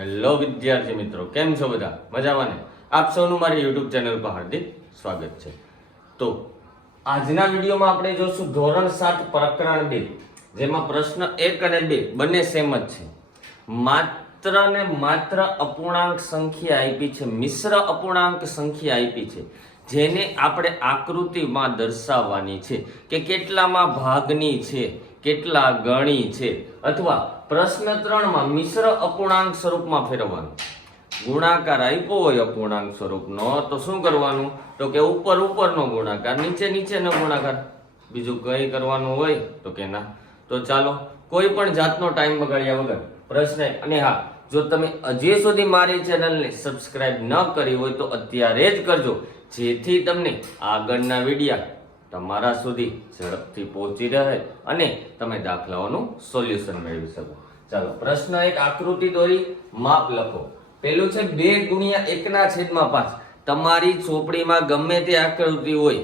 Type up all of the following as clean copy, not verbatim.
Hello વિદ્યાર્થી મિત્રો, કેમ છો બધા? મજામાં ને? આપ સૌનું મારી યુટ્યુબ ચેનલ પર હાર્દિક સ્વાગત છે. તો આજના વિડીયોમાં આપણે જોશું ધોરણ 7 પ્રકરણ 2, જેમાં પ્રશ્ન 1 અને 2 બંને સેમ જ છે. માત્ર ને માત્ર અપૂર્ણાંક સંખ્યા આપી છે, મિશ્ર અપૂર્ણાંક સંખ્યા આપી છે, જેને આપણે આકૃતિમાં દર્શાવવાની છે કે કેટલામાં ભાગની છે, કેટલા ગણી છે, અથવા પ્રશ્ન 3 માં મિશ્ર અપૂર્ણાંક સ્વરૂપમાં ફેરવવાનું. ગુણાકાર આપ્યો હોય અપૂર્ણાંક સ્વરૂપનો તો શું કરવાનું? તો કે ઉપર ઉપરનો ગુણાકાર, નીચે નીચેનો ગુણાકાર. બીજું કઈ કરવાનું હોય તો કે ના. તો ચાલો, કોઈ પણ જાતનો ટાઈમ બગાડ્યા વગર પ્રશ્ન. અને હા, જો તમે હજી સુધી મારી ચેનલને સબસ્ક્રાઇબ ન કરી હોય તો અત્યારે જ કરજો, જેથી તમને આગળના વિડીયા તમારા સુધી ઝડપથી પહોંચી રહે અને તમે દાખલાઓનું સોલ્યુશન મેળવી શકો. ચાલો, પ્રશ્ન 1, આકૃતિ દોરી, માપ લખો. પેલું છે 2/1/5. તમારી ચોપડીમાં ગમે તે આકૃતિ હોય,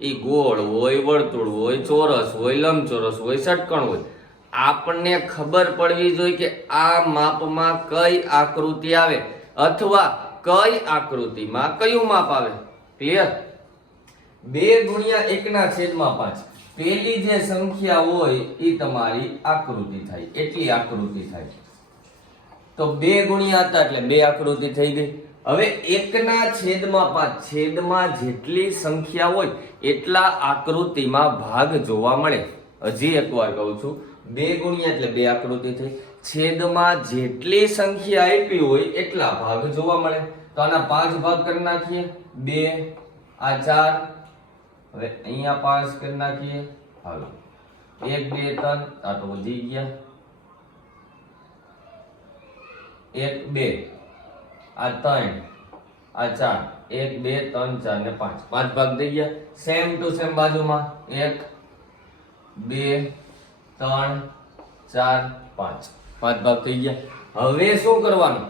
એ ગોળ હોય, વર્તુળ હોય, ચોરસ હોય, લંબચોરસ હોય, ષટકોણ હોય, આપણને ખબર પડવી જોઈએ કે આ માપમાં કઈ આકૃતિ આવે અથવા કઈ આકૃતિમાં કયું માપ આવે. ક્લિયર? 2/1/5 પેલી જે સંખ્યા હોય એ તમારી આકૃતિ થાય, એટલી આકૃતિ થાય. તો 2 ગુણ્યા હતા એટલે 2 આકૃતિ થઈ ગઈ. હવે 1/5 છેદમાં જેટલી સંખ્યા હોય એટલા આકૃતિમાં ભાગ જોવા મળે. હજી એકવાર કહું છું, 2 ગુણ્યા એટલે 2 આકૃતિ થઈ. છેદમાં જેટલી સંખ્યા આપી હોય એટલા ભાગ જોવા મળે. તો આના 5 ભાગ કરી નાખીએ. 2, આ 4, હવે અહીંયા 5 કરી નાખીએ. હાલો, 1 2 3, આ તો વધી ગયા. 1 2, આ 3, આ 4, 1 2 3 4 ને 5, 5 ભાગ થઈ ગયા. સેમ ટુ સેમ બાજુમાં 1 2 3 4 5, 5 ભાગ થઈ ગયા. હવે શું કરવાનું?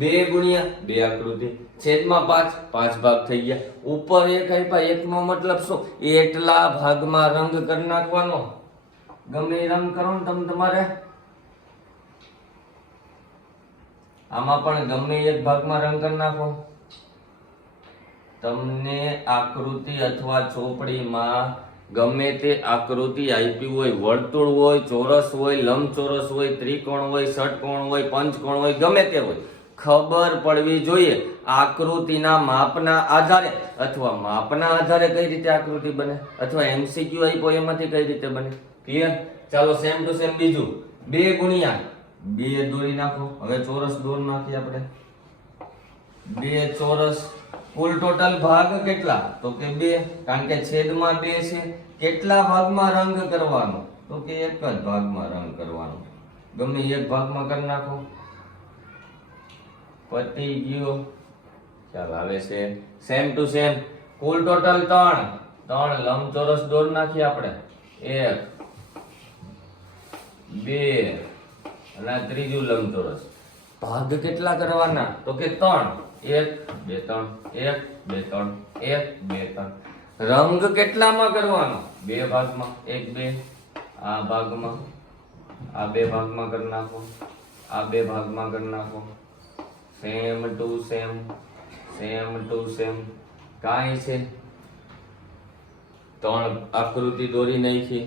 2 ગુણ્યા 2 આકૃતિ, છેદમાં 5, 5 ભાગ થઈ ગયા. ઉપર 1 આપ્યા, 1 નો મતલબ શું? એટલા ભાગમાં રંગ કરી નાખવાનો. ગમે એ રંગ કરો ને તમે તમારે. આમાં પણ ગમે એક ભાગમાં રંગ કરી નાખો. તમને આકૃતિ અથવા ચોપડીમાં ગમે તે આકૃતિ આપી હોય, વર્તુળ હોય, ચોરસ હોય, લંબચોરસ હોય, ત્રિકોણ હોય, ષટકોણ હોય, પંચકોણ હોય, ગમે તે હોય, ખબર પડવી જોઈએ આકૃતિના માપના આધારે અથવા માપના આધારે કઈ રીતે આકૃતિ બને, અથવા એમસીક્યુ આપ્યો એમાંથી કઈ રીતે બને. ક્લિયર? ચાલો, સેમ ટુ સેમ બીજું. 2 ગુણ્યા 2 દોરી નાખો. હવે ચોરસ દોર નાખીએ આપણે. 2 ચોરસ. કુલ ટોટલ ભાગ કેટલા? તો કે 2, કારણ કે છેદમાં 2 છે. કેટલા ભાગમાં રંગ કરવાનો? તો કે એક જ ભાગમાં રંગ કરવાનો. ગમે એક ભાગમાં કરી નાખો. પતી ગયો. ચાલ, આવે છે સેમ ટુ સેમ. કુલ ટોટલ 3 લંબચોરસ દોર નાખીએ આપણે. 1 2 અને ત્રીજું લંબચોરસ. ભાગ કેટલા કરવાના? તો કે 3, 1 2 3, 1 2 3, 1 2 3. રંગ કેટલામાં કરવાનો? 2 ભાગમાં. 1 2, આ ભાગમાં, આ 2 ભાગમાં કરી નાખો, આ 2 ભાગમાં કરી નાખો. Same to same, same to same. કાંઈ છે 3 આકૃતિ દોરી નાખી.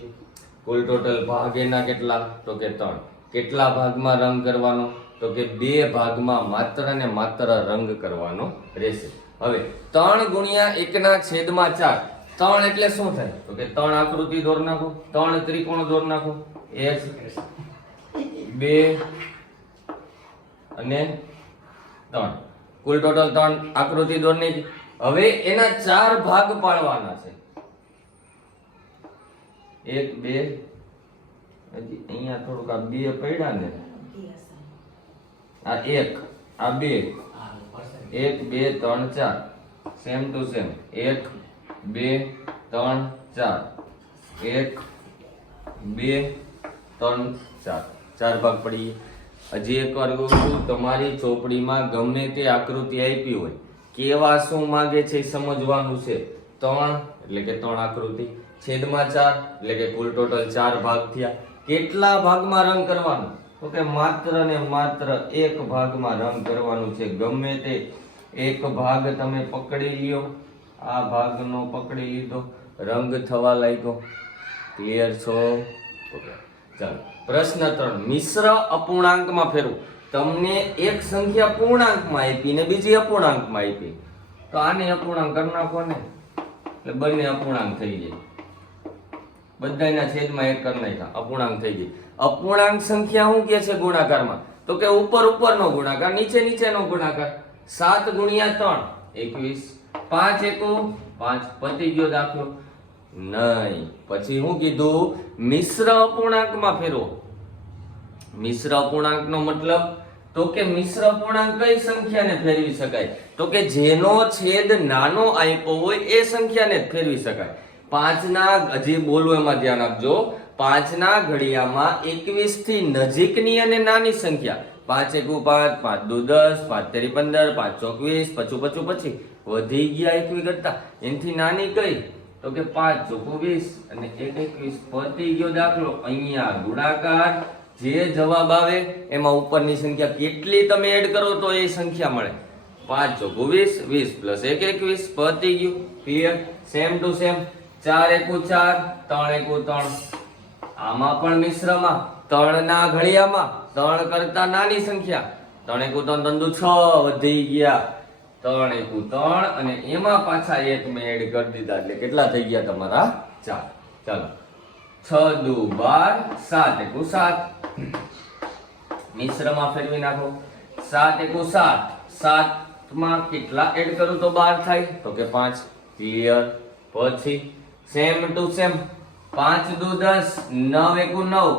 કુલ ટોટલ ભાગ એના કેટલા? તો કે 3. કેટલા ભાગમાં રંગ કરવાનો? તો કે 2 ભાગમાં માત્ર ને માત્ર રંગ કરવાનો રહેશે. હવે 3 ગુણ્યા 1/4. 3 એટલે શું થાય? તો કે 3 આકૃતિ દોર નાખો, 3 ત્રિકોણ દોર નાખો. 1 2 અને 3. કુલ ટોટલ 3 આકૃતિ દોર નાખી. હવે એના 4 ભાગ પાડવાના છે. 1 2, અહીંયા થોડુંક આ 2 પડ્યા ને, આ 1, આ 2, 1 2 3 4. Same to same. 1 2 3 4, 1 2 3 4, 4 ભાગ પડી. હજી એક વાર કહું છું, તમારી ચોપડીમાં ગમે તે આકૃતિ આપી હોય, કેવા શું માંગે છે સમજવાનું છે. 3 એટલે કે 3 આકૃતિ, છેદમાં 4 એટલે કે કુલ ટોટલ 4 ભાગ થયા. કેટલા ભાગમાં રંગ કરવાનો? તો કે માત્ર ને માત્ર એક ભાગમાં રંગ કરવાનું છે. ગમે તે એક ભાગ તમે પકડી લ્યો, આ ભાગનો પકડી લીધો, રંગ થવા લાગ્યો. ક્લિયર છો? ઓકે, ચાલો પ્રશ્ન 3, મિશ્ર અપૂર્ણાંકમાં ફેરવું. તમને એક સંખ્યા પૂર્ણાંકમાં આપી ને બીજી અપૂર્ણાંકમાં આપી, તો આને અપૂર્ણાંક કરી નાખો ને, એટલે બંને અપૂર્ણાંક થઈ જાય. બધાના છેદમાં એક કરી નાખ્યા, અપૂર્ણાંક થઈ ગઈ. અપૂર્ણાંક સંખ્યા શું કે છે ગુણાકારમાં? તો કે ઉપર ઉપરનો ગુણાકાર, નીચે નીચેનો ગુણાકાર. 7 ગુણ્યા 3 21, 5 એકુ 5, પતી ગયો દાખલો. નહીં, પછી હું કીધું મિશ્ર અપૂર્ણાંકમાં ફેરવો. મિશ્ર અપૂર્ણાંકનો મતલબ તો કે મિશ્ર અપૂર્ણાંક કઈ સંખ્યાને ફેરવી શકાય? તો કે જેનો છેદ નાનો આપ્યો હોય એ સંખ્યાને જ ફેરવી શકાય. 5 ના, હજી બોલું એમાં ધ્યાન આપજો, 5 ના ઘડિયામાં 21 થી નજીકની અને નાની સંખ્યા 5 એકુ 5, 5 દુ 10, 5 તેરી 15, 5 ચોક 20, પછી વધી ગયા 21 કરતા. એનાથી નાની કઈ? તો કે 5 ચોક 20 અને 1 21, પતી ગયો દાખલો. અહીંયા ગુણાકાર, જે જવાબ આવે એમાં ઉપરની સંખ્યા કેટલી તમે એડ કરો તો એ સંખ્યા મળે. 5 ચોક 20, 20 પ્લસ 1 21, પતી ગયું. ક્લિયર? Same to same. 4 એકુ 4, 3 એકુ 3. આમાં પણ મિશ્રમાં 3 ના ઘડિયામાં 3 કરતા નાની સંખ્યા 3 એકુ 3, 3 દુ 6, વધી ગયા 3 એકુ 3 અને એમાં પાછા એક મેં એડ કરી દીધા, એટલે કેટલા થઈ ગયા તમારા? 4. ચાલો 6 દુ 12, 7 એકુ 7. મિશ્રમાં ફેરવી નાખો. 7 એકુ 7, 7 માં કેટલા એડ કરું તો 12 થાય? તો કે 5. ક્લિયર? પછી સેમ ટુ સેમ. 5 દુ 10, 9 એકુ 9.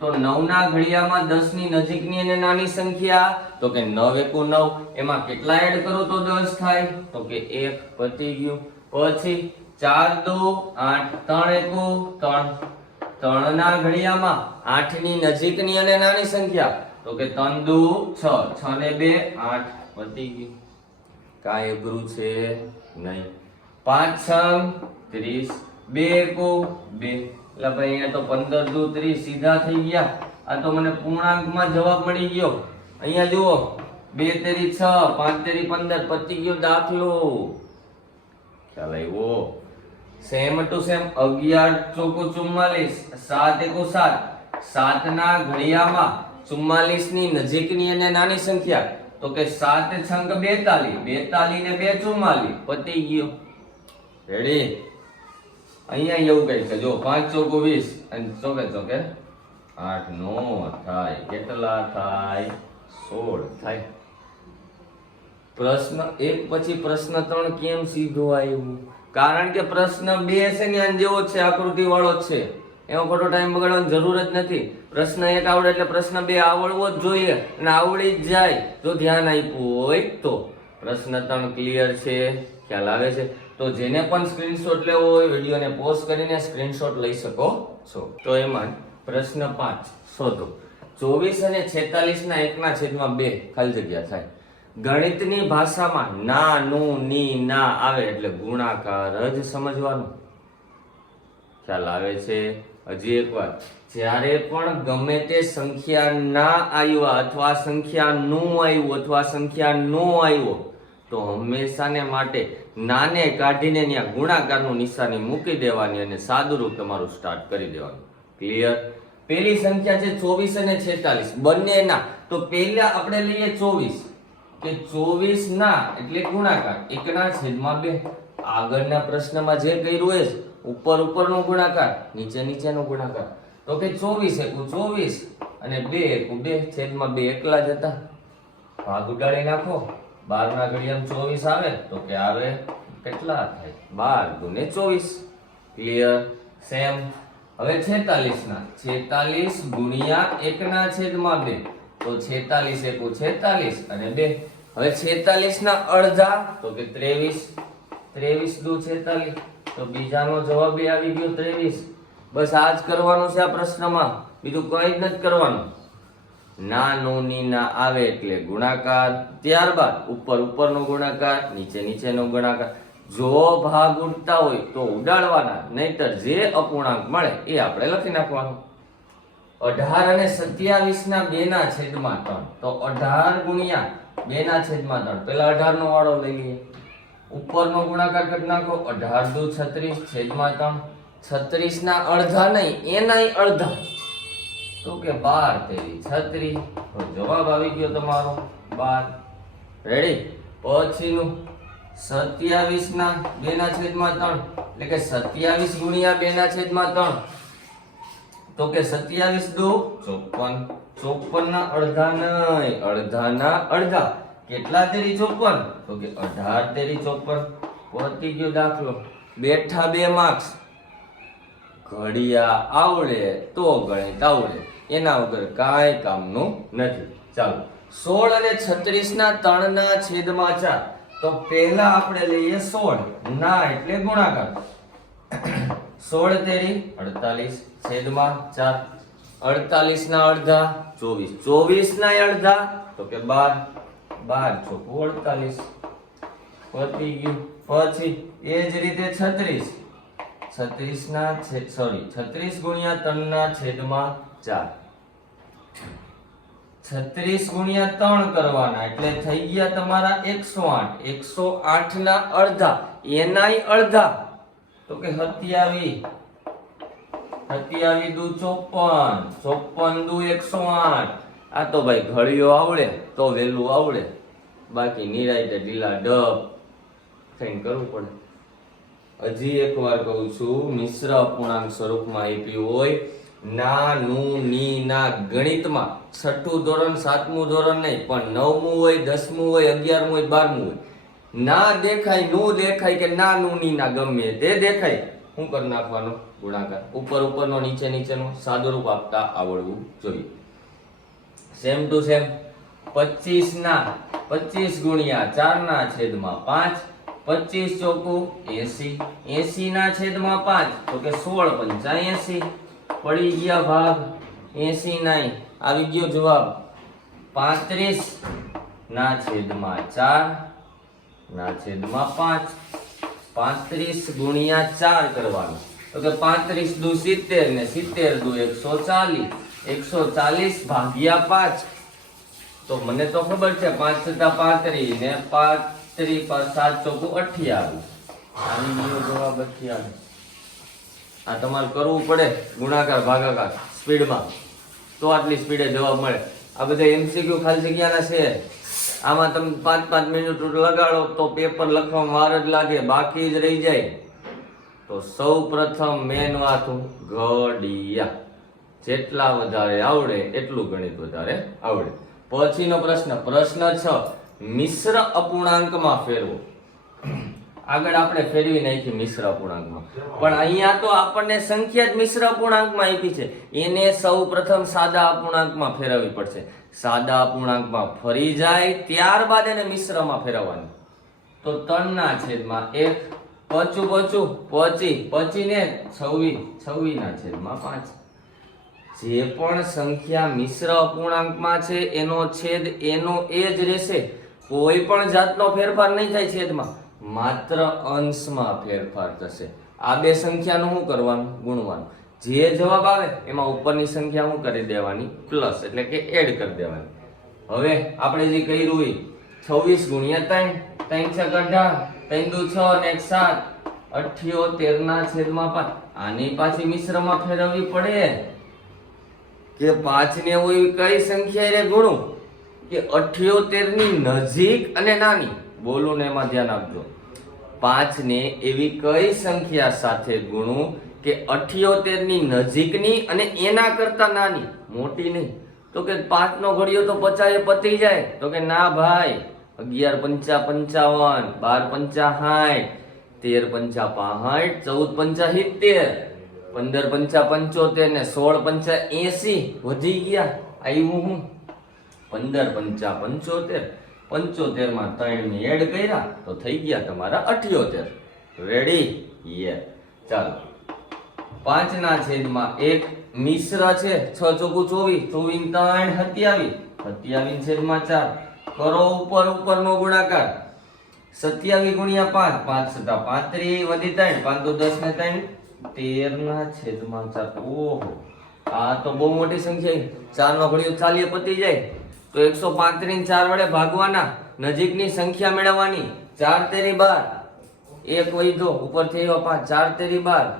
તો 9 ના ઘડિયામાં 10 ની નજીકની અને નાની સંખ્યા, તો કે 9 એકુ 9. એમાં કેટલા એડ કરો તો 10 થાય? તો કે 1. પતી ગયું. પછી 4 દુ 8, 3 એકુ 3. 3 ના ઘડિયામાં 8 ની નજીકની અને નાની સંખ્યા, તો કે 3 દુ 6, 6 ને 2 8. પતી ગયું. કાંઈ અઘરું છે નહીં. 5 6 30, 2 એકુ 2. એટલે ભાઈ અહીંયા તો 15 દુ 30 સીધા થઈ ગયા. આ તો મને પૂર્ણાંકમાં જવાબ મળી ગયો. અહીંયા જુઓ, 2 તેરી 6, 5 તેરી 15, પતી ગયો દાખલો. ખ્યાલ આવ્યો? Same to same. 11 ચોકુ 44, 7 એકુ 7. 7 ના ઘડિયામાં 44 ની નજીકની અને નાની સંખ્યા, તો કે 7 છંગ 42, 42 ને 2 44, પતી ગયો. રેડી? અહીંયા એવું કઈ છે, જો 5 ચોક 20 અને ચોકે ચોકે 8 નો થાય. કેટલા થાય? 16 થાય. પ્રશ્ન 1 પછી પ્રશ્ન 3 કેમ સીધો આવ્યું? કારણ કે પ્રશ્ન 2 છે ને આન જેવો છે, આકૃતિ વાળો જ છે. એમાં ખોટો ટાઈમ બગાડવાની જરૂર જ નથી. પ્રશ્ન 1 આવડે એટલે પ્રશ્ન 2 આવડવો જ જોઈએ, અને આવડી જ જાય જો ધ્યાન આપ્યું હોય તો. પ્રશ્ન 3 ક્લિયર છે? ખ્યાલ આવે છે? તો જેને પણ સ્ક્રીનશોટ લેવો હોય, વિડીયોને પોઝ કરીને સ્ક્રીનશોટ લઈ શકો છો. તો એમાં પ્રશ્ન 5 શોધો. 24 અને 46 ના 1 ના છેદમાં 2 ખાલી જગ્યા થાય. ગણિતની ભાષામાં ના, નું, ની, ના આવે એટલે ગુણાકાર જ સમજવાનું. ખ્યાલ આવે છે? હજી એક વાર, જ્યારે પણ ગમે તે સંખ્યા ના આવ્યા અથવા સંખ્યા નું આવ્યું અથવા સંખ્યા નો આવ્યો, તો હંમેશાને માટે નાને કાઢીને ત્યાં ગુણાકારનું નિશાની મૂકી દેવાની અને સાદુરૂપ તમારું સ્ટાર્ટ કરી દેવાનું. ક્લિયર? પેલી સંખ્યા છે 24 અને 46, બંને ના. તો પહેલા આપણે લઈએ 24, કે 24 ના એટલે ગુણાકાર 1 ના છેદમાં 2. આગળના પ્રશ્નમાં જે કર્યું એ ઉપર ઉપરનો ગુણાકાર, નીચે નીચેનો ગુણાકાર. તો કે 24 એકુ 24 અને 2 એકુ 2, છેદમાં 2 એકલા જ હતા. ભાગ ઉડાડી નાખો. 12 ના ઘડિયામાં 24 આવે તો કે આવે કેટલા થાય? 12 ગુને 24. ક્લિયર? સેમ. હવે 46 ના 46 ગુણ્યા 1 ના છેદમાં 2, તો 46 એકુ 46 અને 2. હવે 46 ના અડધા, તો કે 23. 23 દુ 46, તો બીજાનો જવાબ આવી ગયો 23. બસ આ જ કરવાનું છે આ પ્રશ્નમાં, બીજું કંઈ જ નથી કરવાનું. ના, નો, ની, ના આવે એટલે ગુણાકાર, ત્યારબાદ ઉપર ઉપરનો ગુણાકાર, નીચે નીચેનો ગુણાકાર. જો ભાગ ઉડતા હોય તો ઉડાડવાના, નહીતર જે અપૂર્ણાંક મળે એ આપણે લખી નાખવાનું. 18 અને 27 ના 2 ના છેદમાં 3, તો 18 ગુણ્યા 2 ના છેદમાં 3, પેલા 18 નો વાળો લઈ લઈએ, ઉપરનો ગુણાકાર કરી નાખો, 18 દુ 36 છેદમાં 3, 36 ના અડધા નહીં એનાય અડધા, તો કે 12 તેરી 36, તો જવાબ આવી ગયો તમારો 12. રેડી? પછીનું 27 ના 2 ના છેદમાં 3, એટલે કે 27 ગુણ્યા 2 ના છેદમાં 3, તો કે 27 દુ 54, 54 ના અડધા નહીં અડધાના અડધા, કેટલા તેરી 54, તો કે 18 તેરી 54. પતી ગયો દાખલો. બેઠા 2 માર્ક્સ. ઘડિયા આવડે તો ગણિત આવડે, એના વગર કાંઈ કામનું નથી. ચાલો 16 અને 36 ના 3 ના છેદમાં 4, તો પહેલા આપણે લઈએ 16 ના એટલે ગુણાકાર, 16 તેરી 48 છેદમાં 4, 48 ના અડધા 24, 24 ના અડધા, તો કે 12, 12 ચોકું 48. પતી ગયું. પછી એ જ રીતે 36, 36 ના 36 ગુણ્યા 3 ના છેદમાં 4, 36 ગુણ્યા 3 કરવાના એટલે થઈ ગયા તમારા 108, 108 ના અડધા એનાય અડધા, તો કે 27, 27 દુ 54, 54 દુ 108. આ તો ભાઈ ઘડિયો આવડે તો વેલું આવડે, બાકી નિરાયતે ઢીલા ડબ થઈને કરવું પડે. હજી એક વાર કહું છું, મિશ્ર અપૂર્ણાંક સ્વરૂપમાં આપ્યું હોય ના નું ની ના ગણિતમાં, 6થું ધોરણ 7મું ધોરણ નહીં પણ 9મું હોય 10મું હોય 11મું હોય 12મું હોય, ના દેખાય નું દેખાય કે ના નું ની ના ગમે તે દેખાય, શું કરી નાખવાનો? ગુણાકાર. ઉપર ઉપરનો નીચે નીચેનો સાદુરૂપ આપતા આવડવું જોઈએ. સેમ ટુ સેમ 25 ના 25 ગુણ્યા 4 ના છેદમાં 5, 25 ચોકું 80, 80 ના છેદમાં 5, તો કે 16 પંચા 80. પડી ગયા ભાગ. 80 નાય આવી ગયો જવાબ. 35 ના છેદમાં 4 ના છેદમાં 5, 35 ગુણ્યા 4 કરવાનું, તો કે 35 દુ 70 ને 70 દુ 140, 140 ભાગ્યા 5, તો મને તો ખબર છે 5 છતાં 35 ને 35 પર 7 ચોકું 28. આવી ગયો જવાબ 28. આ તમારે કરવું પડે ગુણાકાર ભાગાકાર સ્પીડમાં, તો આટલી સ્પીડે જવાબ મળે. આ બધા MCQ ખાલી જગ્યાના છે, આમાં તમે 5-5 મિનિટ લગાડો તો પેપર લખવામાં વાર જ લાગે, બાકી જ રહી જાય. તો સૌ પ્રથમ મેન વાત ઘડિયા, જેટલા વધારે આવડે એટલું ગણિત વધારે આવડે. પછીનો પ્રશ્ન 6, મિશ્ર અપૂર્ણાંકમાં ફેરવો. આગળ આપણે ફેરવી નાખી મિશ્ર અપૂર્ણાંકમાં, પણ અહીંયા તો આપણને સંખ્યા જ મિશ્ર અપૂર્ણાંકમાં આપી છે, એને સૌ પ્રથમ સાદા અપૂર્ણાંકમાં ફેરવવી પડશે. સાદા અપૂર્ણાંકમાં ફરી જાય ત્યારબાદ એને મિશ્રમાં ફેરવવાનું. તો 3 ના છેદમાં 1, પચીને 26 ના છેદમાં 5. જે પણ સંખ્યા મિશ્ર અપૂર્ણાંકમાં છે એનો છેદ એનો એ જ રહેશે, કોઈ પણ જાતનો ફેરફાર નહીં થાય છેદમાં, માત્ર અંશમાં ફેરફાર થશે. આ બે સંખ્યાનું શું કરવાનું? ગુણવાનું. જે જવાબ આવે એમાં ઉપરની સંખ્યા શું કરી દેવાની? પ્લસ, એટલે કે એડ કરી દેવાની. હવે આપણે જે કર્યું હોય 26 ગુણ્યા 3, 3 છ 18, 3 દુ 6 અને 1 7, 78 ના છેદમાં 5. આની પાછી મિશ્રમાં ફેરવવી પડે કે 5 ને હોય કઈ સંખ્યા રે ગુણું કે 78 ની નજીક અને નાની. બોલું ને એમાં ધ્યાન આપજો. 5 ને એવી કઈ સંખ્યા સાથે ગુણું કે 78 ની નજીકની અને એના કરતા નાની, મોટી નહીં. તો કે 5 નો ઘડિયો તો 50 એ પતી જાય, તો કે ના ભાઈ, 11 પંચા 55, 12 પંચા 60, 13 પંચા 65, 14 પંચા 70, 15 પંચા 75 ને 16 પંચા 80. વધી ગયા. આવ્યું હું 15 પંચા 75, 75 માં 3 ની એડ કર્યા તો થઈ ગયા તમારા 78. રેડી? યે. ચાલો 5 ના છેદમાં 1 મિશ્ર છે. 6 ચોકું 24, 24 3 27, 27 છેદમાં 4. કરો ઉપરનો ગુણાકાર. 27 ગુણ્યા 5, 5 છતાં 35, વધી 3, 5 તો 10 ને 3, 13 ના છેદમાં 4. ઓહો, આ તો બહુ મોટી સંખ્યા. 4 નો ઘડિયો ચાલીએ પતી જાય તો 135 4 વડે ભાગવાના, નજીકની સંખ્યા મેળવવાની. 4 તેરી 12, એક વધ્યો ઉપરથી આવ્યો 5, 4 તેરી 12,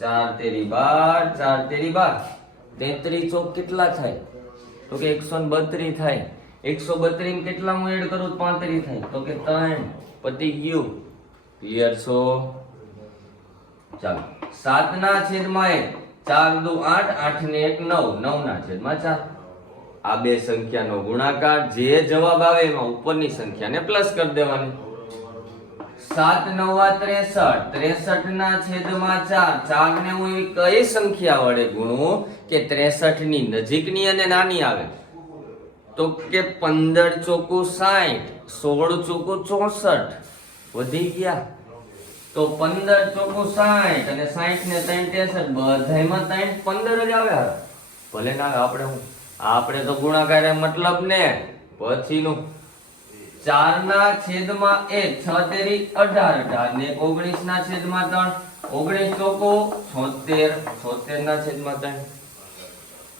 4 તેરી 12, 4 તેરી 12, 33 ચોક કેટલા થાય? તો કે 132 થાય. 132 કેટલા હું એડ કરું 35 થાય? તો કે 3. પતી ગયું. ક્લિયર છો? ચાલો 7 ના છેદમાં 1, 4 દુ 8, 8 ને 1 9, 9 ના છેદમાં 4. આ બે સંખ્યાનો ગુણાકાર, જે જવાબ આવે એમાં ઉપરની સંખ્યાને પ્લસ કરી દેવાની. 7 9 63, 63 ના છેદમાં 4. 4 ને હું એવી કઈ સંખ્યા વડે ગુણું કે 63 ની નજીકની અને નાની આવે? તો કે 15 ચોકુ 60, 16 ચોકુ 64. વધી ગયા તો 15 ચોકુ 60 અને 60 ને 3 63, બધાયમાં 3 15 જ આવે. ભલે ના આવે, આપણે તો ગુણાકાર મતલબ ને. પછીનું 4 ના છેદમાં 1, 6 તેરી 18, 18 ને 19 ના છેદમાં 3, 19 ચોકો 76, 76 ના છેદમાં 3.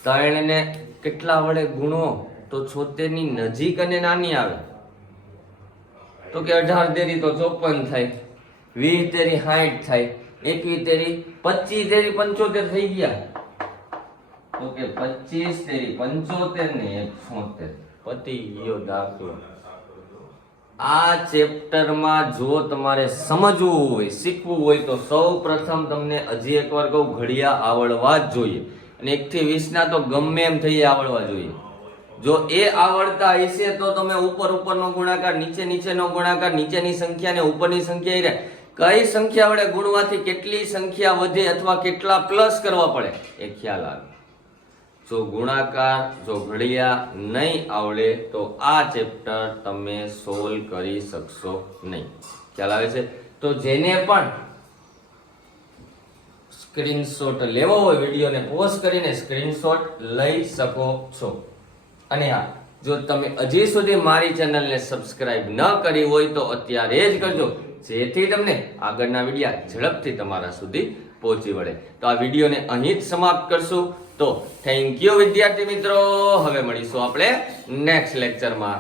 3 ને કેટલા વડે ગુણો તો 76 ની નજીક અને નાની આવે? તો કે 18 તેરી તો 54 થાય, 20 તેરી 60 થાય, 21 તેરી 25 તેરી 75 થઈ ગયા. તો કે 25 તેરી 75 ને 176. પતી ગયો દાખલો. આ ચેપ્ટરમાં જો તમારે સમજવું હોય, શીખવું હોય તો સૌ પ્રથમ તમને હજી એકવાર કહું, ઘડિયા આવડવા જ જોઈએ. અને 1 થી 20 ના તો ગમે એમ થઈ આવડવા જોઈએ. જો એ આવડતા હશે તો તમે ઉપરનો ગુણાકાર, નીચેનો ગુણાકાર, નીચેની સંખ્યા ને ઉપરની સંખ્યા, કઈ સંખ્યા વડે ગુણવાથી કેટલી સંખ્યા વધે અથવા કેટલા પ્લસ કરવા પડે એ ખ્યાલ આવે. જો ગુણાકાર, જો ઘડિયા નહીં આવડે તો આ ચેપ્ટર તમે સોલ્વ કરી શકશો નહીં. ખ્યાલ આવે છે? તો જેને પણ સ્ક્રીનશોટ લેવો હોય, વિડીયોને પોઝ કરીને સ્ક્રીનશોટ લઈ શકો છો. અને હા, જો તમે હજી સુધી મારી ચેનલને સબસ્ક્રાઇબ ન કરી હોય તો અત્યારે જ કરજો, જેથી તમને આગળના વિડીયા ઝડપથી તમારા સુધી પહોંચી વળે. તો આ વિડીયોને અહીં જ સમાપ્ત કરશું. તો થેન્ક યુ વિદ્યાર્થી મિત્રો. હવે મળીશું આપણે નેક્સ્ટ લેક્ચરમાં.